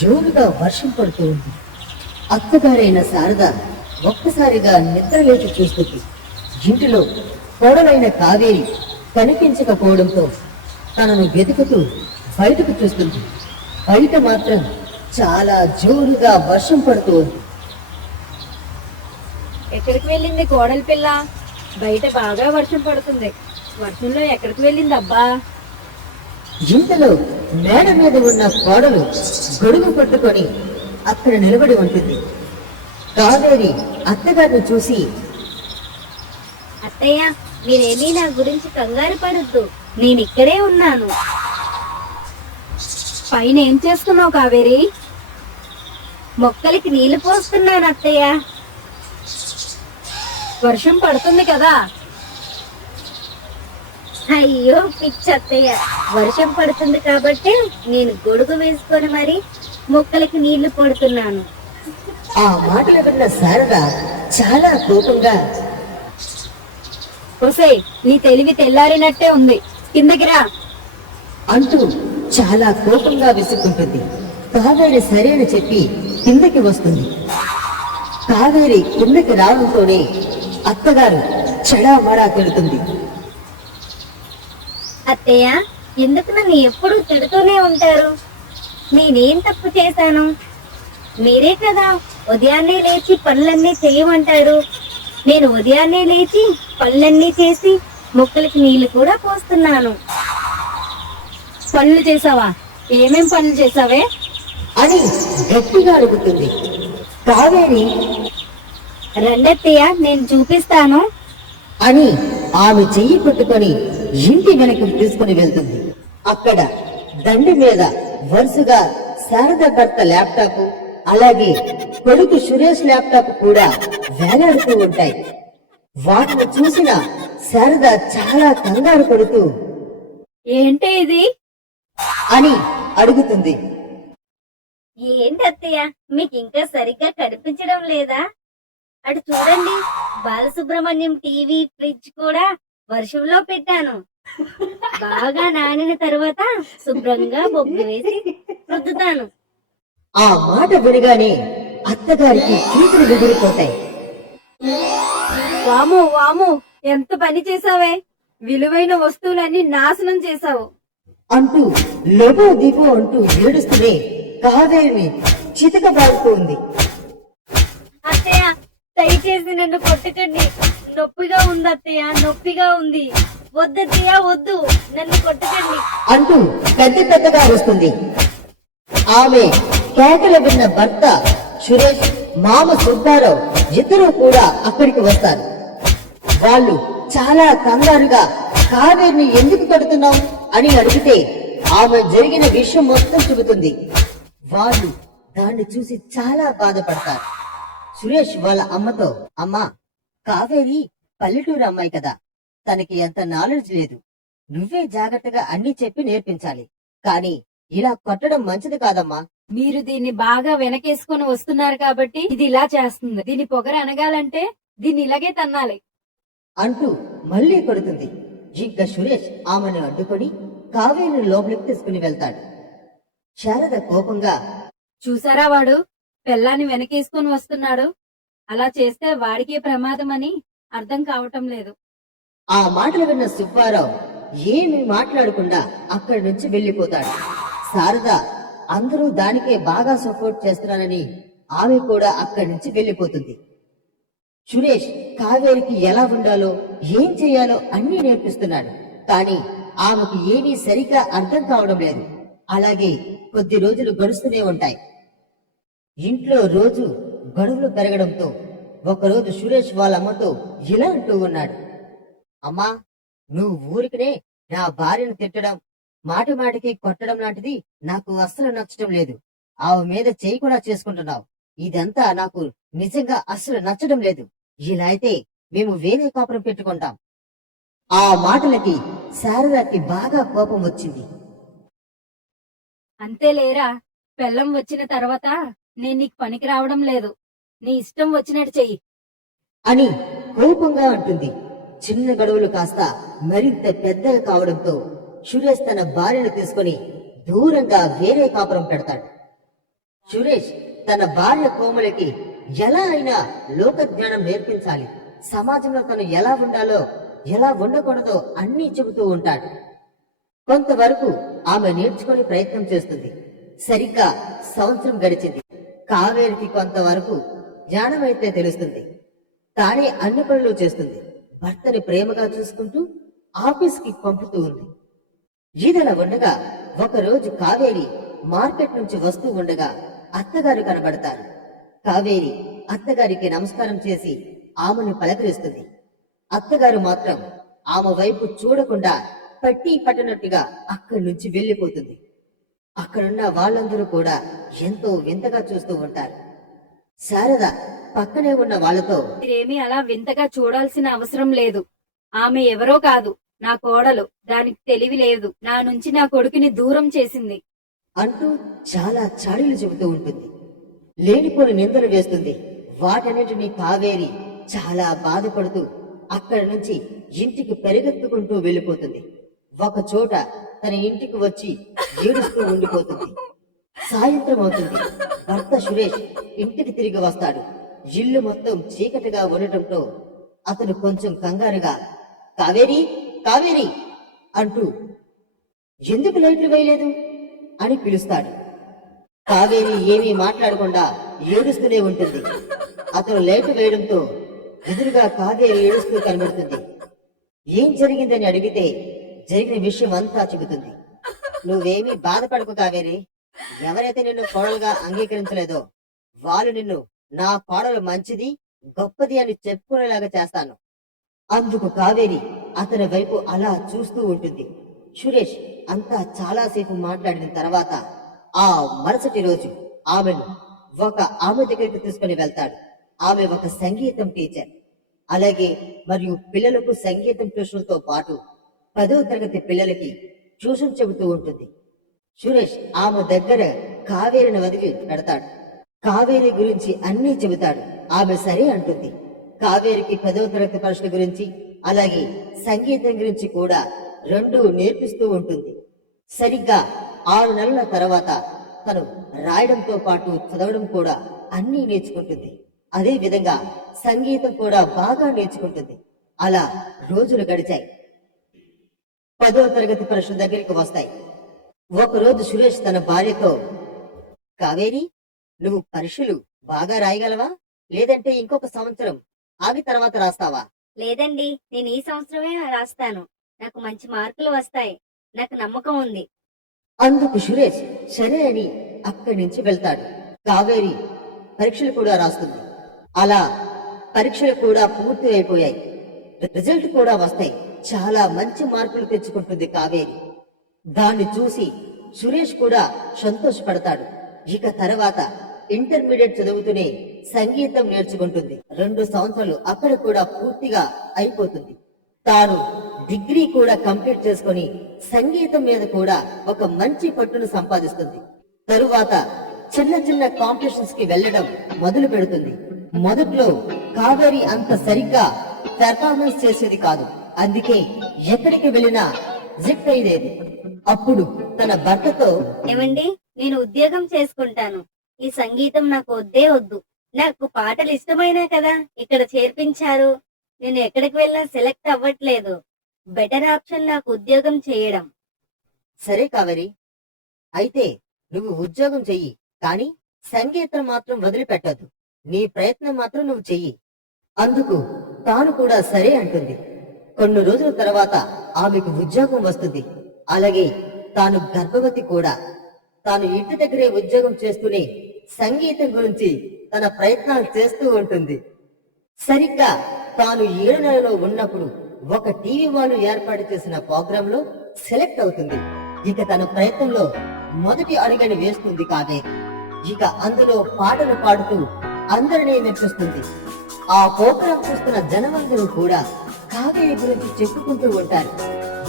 జోరుగా వర్షం పడుతూ ఉంది. అత్తగారైన శారద ఒక్కసారిగా నిద్రలేచి చూస్తుంది. ఇంటిలో కోడలైన కావేరి కనిపించకపోవడంతో తనను వెతుకుతూ బయటకు చూస్తుంది. బయట మాత్రం చాలా జోరుగా వర్షం పడుతూ ఉంది. ఎక్కడికి వెళ్ళింది కోడలి పిల్ల? బయట బాగా వర్షం పడుతుంది. వర్షంలో ఎక్కడికి వెళ్ళింది అబ్బా? ఇంతలో మేడ మీద ఉన్న కోడలు గొడుగు పట్టుకొని అక్కడ నిలబడి ఉంటుంది. కావేరి అత్తగారిని చూసి అత్తయ్య మీరేమీ నా గురించి కంగారు పడద్దు. నేను ఇక్కడే ఉన్నాను. పైన ఏం చేస్తున్నావు కావేరి? మొక్కలకి నీళ్ళు పోస్తున్నాను అత్తయ్య. వర్షం పడుతుంది కదా అయ్యో పిచ్చి అత్తయ్య. వర్షం పడుతుంది కాబట్టి నేను గొడుగు వేసుకొని మరి మొక్కలకి నీళ్ళు పడుతున్నాను. ఆ మాటలు విన్న శారద చాలా కోపంగా ఒసే నీ తెలివి తెల్లారినట్టే ఉంది. కిందకి రా. అంటూ చాలా కోపంగా విసుక్కుంటుంది. కావేరి సరే అని చెప్పి కిందకి వస్తుంది. కావేరి కిందకి రావడంతోనే అత్తగారు చెడామడా తిడుతుంది అత్తయ్య ఎందుకు నన్ను ఎప్పుడు తిడుతూనే ఉంటారు? నేనేం తప్పు చేశాను? మీరే కదా ఉదయాన్నే లేచి పనులన్నీ చేయమంటారు. నేను ఉదయాన్నే లేచి పనులన్నీ చేసి మొక్కలకి నీళ్ళు కూడా పోస్తున్నాను. పనులు చేసావా ఏమేం పనులు చేసావే అని గట్టిగా అడుగుతుంది. కావేరి రండత్తయ్య నేను చూపిస్తాను. అని ఆమె చెయ్యి పట్టుకొని ఇంటి వెనక్కి తీసుకుని వెళ్తుంది. అక్కడ దండి మీద వరుసగా శారద భర్త ల్యాప్టాప్ అలాగే కొడుకు సురేష్ ల్యాప్టాప్ కూడా వేలాడుతూ ఉంటాయి. వాటిని చూసిన శారద చాలా కంగారు పడుతూ ఏంటి ఇది? అని అడుగుతుంది. ఏంటి అత్తయ్య మీకు ఇంకా సరిగ్గా కనిపించడం లేదా? అటు చూడండి బాలసుబ్రహ్మణ్యం టీవీ ఫ్రిడ్జ్ కూడా వర్షంలో పెట్టాను. బాగా నానిన తర్వాత శుభ్రంగా బొగ్గు వేసి రుద్దుతాను. ఆ మాట వినగానే అత్తగారికి చీతులు ఎగిరిపోతాయి వాము వాము ఎంత పని చేసావే విలువైన వస్తువులన్నీ నాశనం చేసావు అంటూ లోపో దీపో అంటూ ఏడుస్తూనే కావేరిని చితకబాడుతూ ఉంది అత్తయ్య దయచేసి నన్ను కొట్టకండి. నొప్పిగా ఉందత్తయ్య నొప్పిగా ఉంది. వద్దత్తయ్య వద్దు. నన్ను కొట్టకండి. అంటూ పెద్ద పెద్దగా అరుస్తుంది. ఆమె కేకలు విన్న భర్త సురేష్ మామ సుబ్బారావు ఇద్దరూ కూడా అక్కడికి వస్తారు. వాళ్ళు చాలా కంగారుగా కావేరిని ఎందుకు కడుతున్నావు? అని అడిగితే ఆమె జరిగిన విషయం మొత్తం చెబుతుంది. వాళ్ళు దాన్ని చూసి చాలా బాధపడతారు. సురేష్ వాళ్ళ అమ్మతో అమ్మా కావేరి పల్లెటూరు అమ్మాయి కదా. తనకి ఎంత నాలెడ్జ్ లేదు. నువ్వే జాగ్రత్తగా అన్ని చెప్పి నేర్పించాలి. కానీ ఇలా కొట్టడం మంచిది కాదమ్మా. మీరు దీన్ని బాగా వెనకేసుకొని వస్తున్నారు కాబట్టి ఇది ఇలా చేస్తుంది. దీని పొగర అనగాలంటే దీన్ని ఇలాగే తన్నాలి. అంటూ మళ్ళీ కొడుతుంది. ఇంకా సురేష్ ఆమెను అడ్డుకొని కావేరిని లోపలికి తీసుకుని వెళ్తాడు. శారద కోపంగా చూసారా వాడు? పెళ్ళాన్ని వెనకేసుకొని వస్తున్నాడు. అలా చేస్తే వాడికే ప్రమాదం అని అర్థం కావటం లేదు. ఆ మాటలు విన్న సుబ్బారావు ఏమీ మాట్లాడకుండా అక్కడి నుంచి వెళ్ళిపోతాడు శారద అందరూ దానికే బాగా సపోర్ట్ చేస్తున్నారని ఆమె కూడా అక్కడి నుంచి వెళ్ళిపోతుంది సురేష్ కావేరికి ఎలా ఉండాలో ఏం చేయాలో అన్నీ నేర్పిస్తున్నాడు. కానీ ఆమెకు ఏమీ సరిగ్గా అర్థం కావడం లేదు. అలాగే కొద్ది రోజులు గడుస్తూనే ఉంటాయి. ఇంట్లో రోజు గడువులు పెరగడంతో ఒకరోజు సురేష్ వాళ్ళ అమ్మతో ఇలా అంటూ ఉన్నాడు. అమ్మా నువ్వు ఊరికనే నా భార్యను తిట్టడం మాటి మాటికి కొట్టడం లాంటిది నాకు అస్సలు నచ్చడం లేదు. ఆమె మీద చేయి కూడా చేసుకుంటున్నావు. ఇదంతా నాకు నిజంగా అస్సలు నచ్చడం లేదు. ఇలా అయితే మేము వేరే కాపురం పెట్టుకుంటాం. ఆ మాటలకి శారదకి బాగా కోపం వచ్చింది. అంతేలేరా పెళ్ళం వచ్చిన తర్వాత నేను నీకు పనికి రావడం లేదు. నీ ఇష్టం వచ్చినట్టు చెయ్యి. అని కోపంగా అంటుంది. చిన్న గడువులు కాస్త మరింత పెద్దగా కావడంతో సురేష్ తన భార్యను తీసుకొని దూరంగా వేరే కాపురం పెడతాడు. సురేష్ తన భార్య కోమలకి ఎలా అయినా లోక జ్ఞానం నేర్పించాలి. సమాజంలో తను ఎలా ఉండాలో ఎలా ఉండకూడదో అన్నీ చెబుతూ ఉంటాడు. కొంతవరకు ఆమె నేర్చుకునే ప్రయత్నం చేస్తుంది. సరిగ్గా సంవత్సరం గడిచింది. కావేరికి కొంతవరకు జ్ఞానమైతే తెలుస్తుంది. తానే అన్ని పనులు చేస్తుంది. భర్తని ప్రేమగా చూసుకుంటూ ఆఫీస్కి పంపుతూ ఉంది. ఈదల ఉండగా ఒకరోజు కావేరి మార్కెట్ నుంచి వస్తూ ఉండగా అత్తగారు కనబడతారు. కావేరి అత్తగారికి నమస్కారం చేసి ఆమెను పలకరిస్తుంది. అత్తగారు మాత్రం ఆమె వైపు చూడకుండా పట్టి పట్టనట్టుగా అక్కడి నుంచి వెళ్ళిపోతుంది. అక్కడున్న వాళ్ళందరూ కూడా ఎంతో వింతగా చూస్తూ ఉంటారు. శారద పక్కనే ఉన్న వాళ్ళతో మీరేమీ అలా వింతగా చూడాల్సిన అవసరం లేదు. ఆమె ఎవరో కాదు నా కోడలు దానికి తెలివి లేదు నా నుంచి నా కొడుకుని దూరం చేసింది. అంటూ చాలా చాడీలు చెబుతూ ఉంటుంది. లేనిపోని నిందలు వేస్తుంది. వాటన్నిటిని కావేరి చాలా బాధపడుతూ అక్కడి నుంచి ఇంటికి పెరిగెత్తుకుంటూ వెళ్ళిపోతుంది. ఒక చోట తన ఇంటికి వచ్చి ఏడుస్తూ ఉండిపోతుంది. సాయంత్రం అవుతుంది. భర్త సురేష్ ఇంటికి తిరిగి వస్తాడు. ఇల్లు మొత్తం చీకటిగా ఉండటంతో అతను కొంచెం కంగారుగా కావేరి? కావేరి? అంటూ ఎందుకు లైట్లు వేయలేదు? అని పిలుస్తాడు. కావేరి ఏమీ మాట్లాడకుండా ఏడుస్తూనే ఉంటుంది. అతను లైట్ వేయడంతో ఎదురుగా కావేరి ఏడుస్తూ కనబడుతుంది. ఏం జరిగిందని అడిగితే జరిగిన విషయం అంతా చెబుతుంది. నువ్వేమీ బాధపడకు కావేరి ఎవరైతే నిన్ను కోడలుగా అంగీకరించలేదో వాళ్ళు నిన్ను నా కోడలు మంచిది గొప్పది అని చెప్పుకునేలాగా చేస్తాను. అందుకు కావేరి అతని వైపు అలా చూస్తూ ఉంటుంది. సురేష్ అంతా చాలాసేపు మాట్లాడిన తర్వాత ఆ మరుసటి రోజు ఆమెను ఒక ఆమె దగ్గరికి తీసుకుని వెళ్తాడు. ఆమె ఒక సంగీతం టీచర్. అలాగే మరియు పిల్లలకు సంగీతం ట్యూషన్తో పాటు పదవ తరగతి పిల్లలకి ట్యూషన్ చెబుతూ ఉంటుంది. సురేష్ ఆమె దగ్గర కావేరిని వదిలి పెడతాడు. కావేరి గురించి అన్నీ చెబుతాడు. ఆమె సరే అంటుంది. కావేరికి పదవ తరగతి పరీక్షల గురించి అలాగే సంగీతం గురించి కూడా రెండు నేర్పిస్తూ ఉంటుంది. సరిగ్గా ఆరు నెలల తర్వాత తను రాయడంతో పాటు చదవడం కూడా అన్నీ నేర్చుకుంటుంది. అదే విధంగా సంగీతం కూడా బాగా నేర్చుకుంటుంది. అలా రోజులు గడిచాయి. పదో తరగతి పరీక్షల దగ్గరికి వస్తాయి. ఒకరోజు సురేష్ తన భార్యతో కావేరి నువ్వు పరీక్షలు బాగా రాయగలవా? లేదంటే ఇంకొక సంవత్సరం ఆగి తర్వాత రాస్తావా? లేదండి నేను ఈ సంవత్సరమే రాస్తాను. నాకు మంచి మార్కులు వస్తాయి. నాకు నమ్మకం ఉంది. అందుకు సురేష్ సరే అని అక్కడి నుంచి వెళ్తాడు. కావేరి పరీక్షలు కూడా రాస్తుంది. అలా పరీక్షలు కూడా పూర్తి అయిపోయాయి. రిజల్ట్ కూడా వస్తాయి. చాలా మంచి మార్కులు తెచ్చుకుంటుంది కావేరి. దాన్ని చూసి సురేష్ కూడా సంతోషపడతాడు. ఇక తర్వాత ఇంటర్మీడియట్ చదువుతూనే సంగీతం నేర్చుకుంటుంది. రెండు సంవత్సరాలు అక్కడ కూడా పూర్తిగా అయిపోతుంది. తాను డిగ్రీ కూడా కంప్లీట్ చేసుకొని సంగీతం మీద కూడా ఒక మంచి పట్టును సంపాదిస్తుంది. తరువాత చిన్న చిన్న కాంపిటీషన్స్కి వెళ్ళడం మొదలు పెడుతుంది. మొదట్లో కావేరి అంత సరిగ్గా పెర్ఫార్మెన్స్ చేసేది కాదు. అందుకే ఎక్కడికి వెళ్ళినా జిట్ అయ్యేది అప్పుడు తన భర్తతో ఏమండి నేను ఉద్యోగం చేసుకుంటాను. ఈ సంగీతం నాకు వద్దే వద్దు. నాకు పాటలు ఇష్టమైనా కదా ఇక్కడ చేర్పించారు. నేను ఎక్కడికి వెళ్ళినా సెలెక్ట్ అవ్వట్లేదు. బెటర్ ఆప్షన్ నాకు ఉద్యోగం చేయడం. సరే కావేరి. అయితే నువ్వు ఉద్యోగం చెయ్యి కానీ సంగీతం మాత్రం వదిలిపెట్టద్దు. నీ ప్రయత్నం మాత్రం నువ్వు చెయ్యి. అందుకు తాను కూడా సరే అంటుంది. కొన్ని రోజుల తర్వాత ఆమెకు ఉద్యోగం వస్తుంది. అలాగే తాను గర్భవతి కూడా. తాను ఇంటి దగ్గరే ఉద్యోగం చేస్తూనే సంగీతం గురించి తన ప్రయత్నాలు చేస్తూ ఉంటుంది. సరిగ్గా తాను ఏడు నెలలో ఉన్నప్పుడు ఒక టీవీ వాళ్ళు ఏర్పాటు చేసిన ప్రోగ్రామ్లో సెలెక్ట్ అవుతుంది. ఇక తన ప్రయత్నంలో మొదటి అడుగని వేస్తుంది కాదే ఇక అందులో పాటలు పాడుతూ అందరినీ మెప్పిస్తుంది. ఆ ప్రోగ్రాం చూస్తున్న జనమందరూ కూడా కావేరి గురించి చెప్పుకుంటూ ఉంటారు.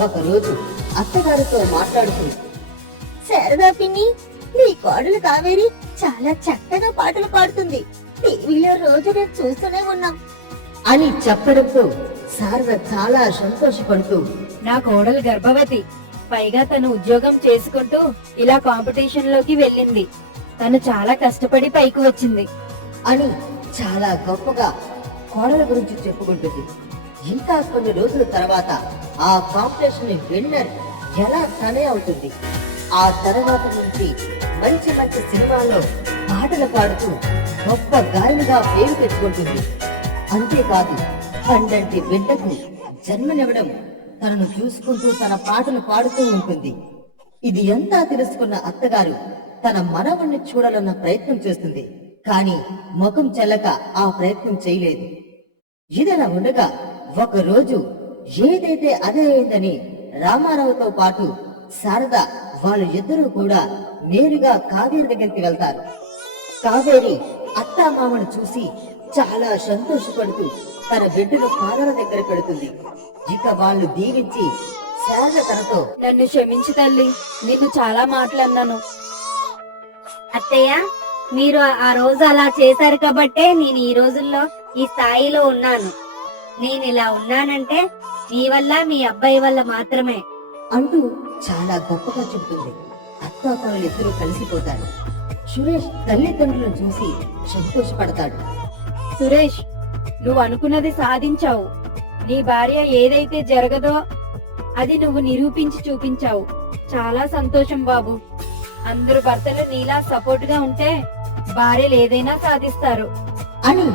ఒక రోజు అత్తగారితో మాట్లాడుతూ శారదా పిన్ని నీ కోడలు కావేరి చాలా చక్కగా పాటలు పాడుతుంది. టీవీలో రోజు నేను చూస్తూనే ఉన్నాం. అని చెప్పడంతో శారద చాలా సంతోషపడుతూ నా కోడలు గర్భవతి. పైగా తను ఉద్యోగం చేసుకుంటూ ఇలా కాంపిటీషన్లోకి వెళ్ళింది. తను చాలా కష్టపడి పైకి వచ్చింది. అని చాలా గొప్పగా కోడల గురించి చెప్పుకుంటుంది. ఇంకా కొన్ని రోజుల తర్వాత ఆ కాంపిటీషన్ విన్నర్ ఎలా తనే అవుతుంది? ఆ తర్వాత నుంచి మంచి మంచి సినిమాల్లో పాటలు పాడుతూ గొప్ప గాయనిగా పేరు తెచ్చుకుంటుంది అంతేకాదు పండంటి బిడ్డకు జన్మనివ్వడం తనను చూసుకుంటూ తన పాటలు పాడుతూ ఉంటుంది. ఇది ఎంతా తెలుసుకున్న అత్తగారు తన మనవణ్ణి చూడాలన్న ప్రయత్నం చేస్తుంది. కానీ ముఖం చెల్లక ఆ ప్రయత్నం చేయలేదు. ఇదిలా ఉండగా ఒక రోజు ఏదైతే అదే అయిందని రామారావుతో పాటు శారద వాళ్ళు ఇద్దరూ కూడా నేరుగా కావేరి దగ్గరికి వెళ్తారు. కావేరి అత్తా మామను చూసి చాలా సంతోషపడుతూ తన బిడ్డను పాదాల దగ్గర పెడుతుంది. ఇక వాళ్ళు దీవించి శారద తనతో నన్ను క్షమించు తల్లి నిన్ను చాలా మాటలన్నాను అత్తయ్య మీరు ఆ రోజు అలా చేశారు కాబట్టే నేను ఈ రోజుల్లో ఈ స్థాయిలో ఉన్నాను. నేను ఇలా ఉన్నానంటే మీ వల్ల మీ అబ్బాయి వల్ల మాత్రమే. అంటూ చాలా గొప్పగా చెబుతుంది అత్తాకోడలు ఇద్దరు కలిసిపోతారు. సురేష్ తల్లిదండ్రులను చూసి సంతోషపడతాడు. సురేష్ నువ్వు అనుకున్నది సాధించావు. నీ భార్య ఏదైతే జరగదో అది నువ్వు నిరూపించి చూపించావు. చాలా సంతోషం బాబు. అందరు భర్తలు నీలా సపోర్ట్గా ఉంటే భార్యలు ఏదైనా సాధిస్తారు. అని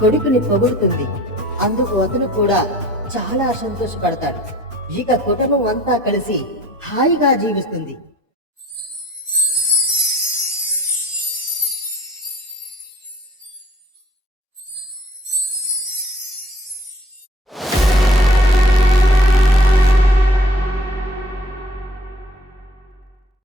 కొడుకుని పొగుడుతుంది. అందుకు అతను కూడా చాలా సంతోషపడతాడు. ఇక కుటుంబం అంతా కలిసి హాయిగా జీవిస్తుంది.